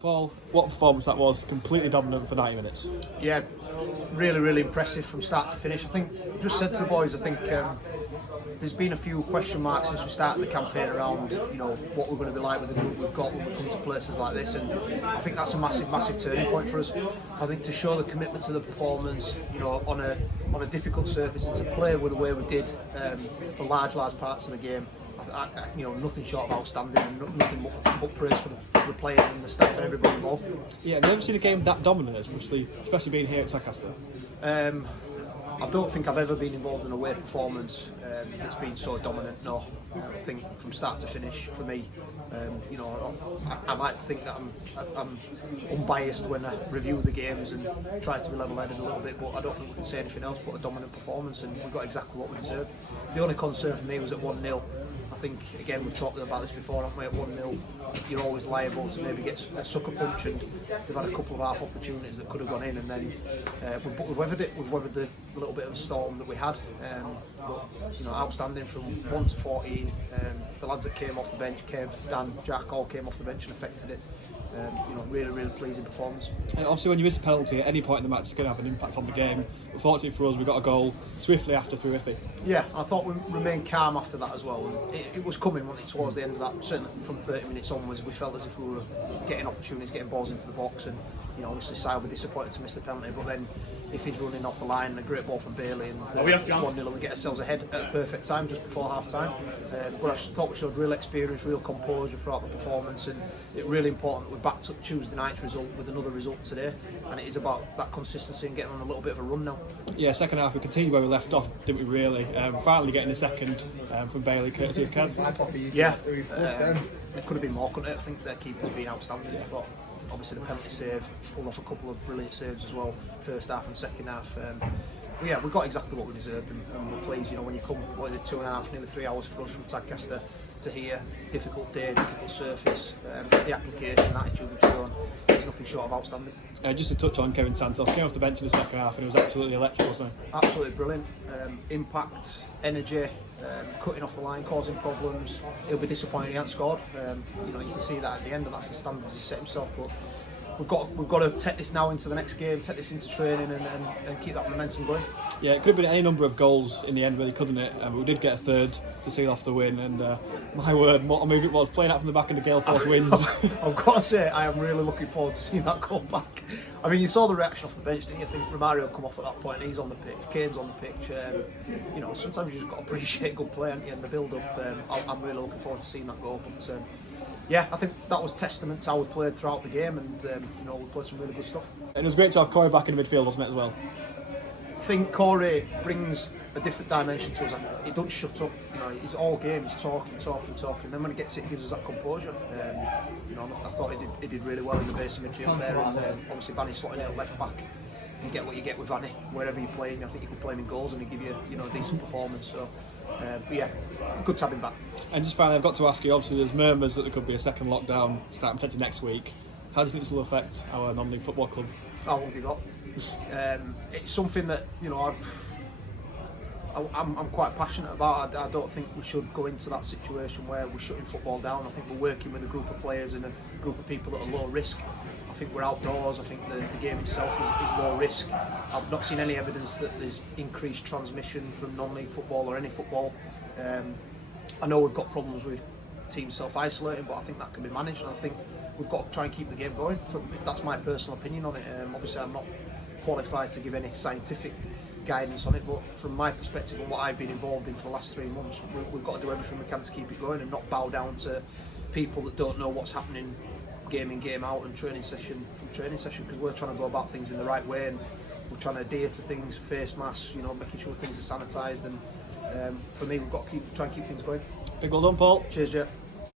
Paul, what a performance that was, completely dominant for 90 minutes. Yeah, really impressive from start to finish. I think, just said to the boys, I think there's been a few question marks since we started the campaign around, what we're going to be like with the group we've got when we come to places like this, and I think that's a massive turning point for us. I think to show the commitment to the performance, on a difficult surface, and to play with the way we did for large parts of the game, nothing short of outstanding, and nothing but praise for the players and the staff and everybody involved. Yeah, I've never seen a game that dominant, especially being here at Taddy. I don't think I've ever been involved in a away performance that's been so dominant. No, I think from start to finish for me, I like to think that I'm unbiased when I review the games and try to be level-headed a little bit, but I don't think we can say anything else but a dominant performance, and we got exactly what we deserved. The only concern for me was at 1-0. I think, again, we've talked about this before, haven't we? At 1-0, you're always liable to maybe get a sucker punch, and we've had a couple of half opportunities that could have gone in, and then we've weathered it. We've weathered the little bit of a storm that we had. But outstanding from 1 to 14. The lads that came off the bench, Kev, Dan, Jack, all came off the bench and affected it. Really pleasing performance. And obviously, when you miss a penalty at any point in the match, it's going to have an impact on the game. But fortunately for us, we got a goal swiftly after through Iffy. Yeah, I thought we remained calm after that as well. And it was coming, wasn't it, towards the end of that. Certainly from 30 minutes onwards, we felt as if we were getting opportunities, getting balls into the box, and obviously Si will be disappointed to miss the penalty. But then, if he's running off the line, and a great ball from Bailey, and it's 1-0, and we get ourselves ahead at a perfect time just before half time. But I thought we showed real experience, real composure throughout the performance, and it's really important that we backed up Tuesday night's result with another result today, and it is about that consistency and getting on a little bit of a run now. Yeah, second half we continued where we left off, didn't we really? Finally getting the second from Bailey, courtesy of Ken. Yeah, it could have been more, couldn't it? I think their keeper's been outstanding. I thought, obviously the penalty save, pulled off a couple of brilliant saves as well, first half and second half. But yeah, we got exactly what we deserved, and we're pleased. When you come, 2.5, nearly 3 hours for us from Tadcaster to here, difficult day, difficult surface, the application, attitude we've shown, there's nothing short of outstanding. Just to touch on Kevin Santos, came off the bench in the second half and it was absolutely electric, wasn't it? Absolutely brilliant. Impact, energy, cutting off the line, causing problems. He'll be disappointed he hasn't scored. You can see that at the end, and that's the standards he set himself. But we've got to take this now into the next game, take this into training, and keep that momentum going. Yeah, it could have been any number of goals in the end, really, couldn't it? We did get a third to seal off the win, and my word, what a move it was, playing out from the back of the Gale Force wins. I've got to say, I am really looking forward to seeing that go back. I mean, you saw the reaction off the bench, didn't you? I think Romario come off at that point, he's on the pitch, Kane's on the pitch. Sometimes you just got to appreciate good play, and the build-up. I'm really looking forward to seeing that goal. But yeah, I think that was testament to how we played throughout the game, and we played some really good stuff. And it was great to have Corey back in the midfield, wasn't it, as well? I think Corey brings a different dimension to us. He doesn't shut up. He's all game. He's talking. And then when he gets it, he gives us that composure. I thought he did really well in the base of midfield there. And obviously, Vanny slotting in at left back. You get what you get with Vanny. Wherever you're playing, I think you can play him in goals and he give you a decent performance. So, but yeah, good to have him back. And just finally, I've got to ask you. Obviously, there's murmurs that there could be a second lockdown starting potentially next week. How do you think this will affect our non-league football club? How long have you got? It's something that I'm quite passionate about. I don't think we should go into that situation where we're shutting football down. I think we're working with a group of players and a group of people that are low risk. I think we're outdoors. I think the game itself is low risk. I've not seen any evidence that there's increased transmission from non-league football or any football. I know we've got problems with teams self-isolating, but I think that can be managed, and I think we've got to try and keep the game going. That's my personal opinion on it. Obviously, I'm not qualified to give any scientific guidance on it, but from my perspective and what I've been involved in for the last 3 months, we've got to do everything we can to keep it going and not bow down to people that don't know what's happening game in, game out, and training session from training session, because we're trying to go about things in the right way, and we're trying to adhere to things, face masks, making sure things are sanitised, and for me, we've got to try and keep things going. Big well done, Paul. Cheers, Jet.